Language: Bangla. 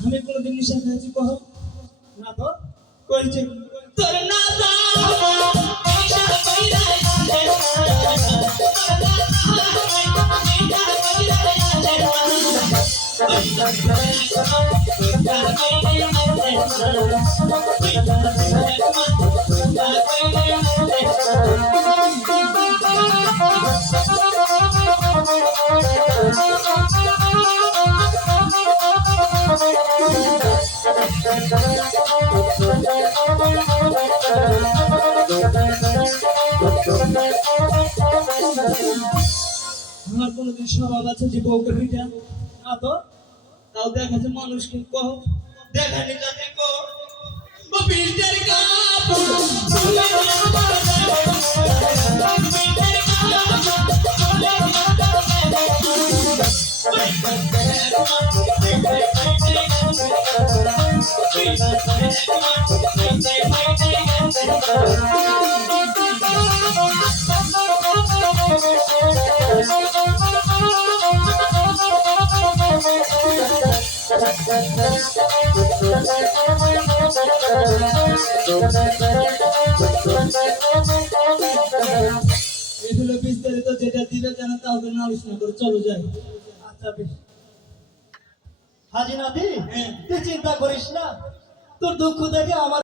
আমি কোনোদিন নিশা খেয়েছি কহ। না তো কইছে তোর না যা নিশা আমার কোনোদিন স্বভাব আছে যে বউকে পিঠা না তো তাও দেখা যায় মানুষকে কহ পিঠের কাপড় এগুলো বিস্তারিত যেটা দিলে যেন কাউকে না আলোচনা করে চলো যাই। আচ্ছা বেশ। হাজি নাতি হ্যাঁ। তুই চিন্তা করিস না। তোর দুঃখ দেখে আমার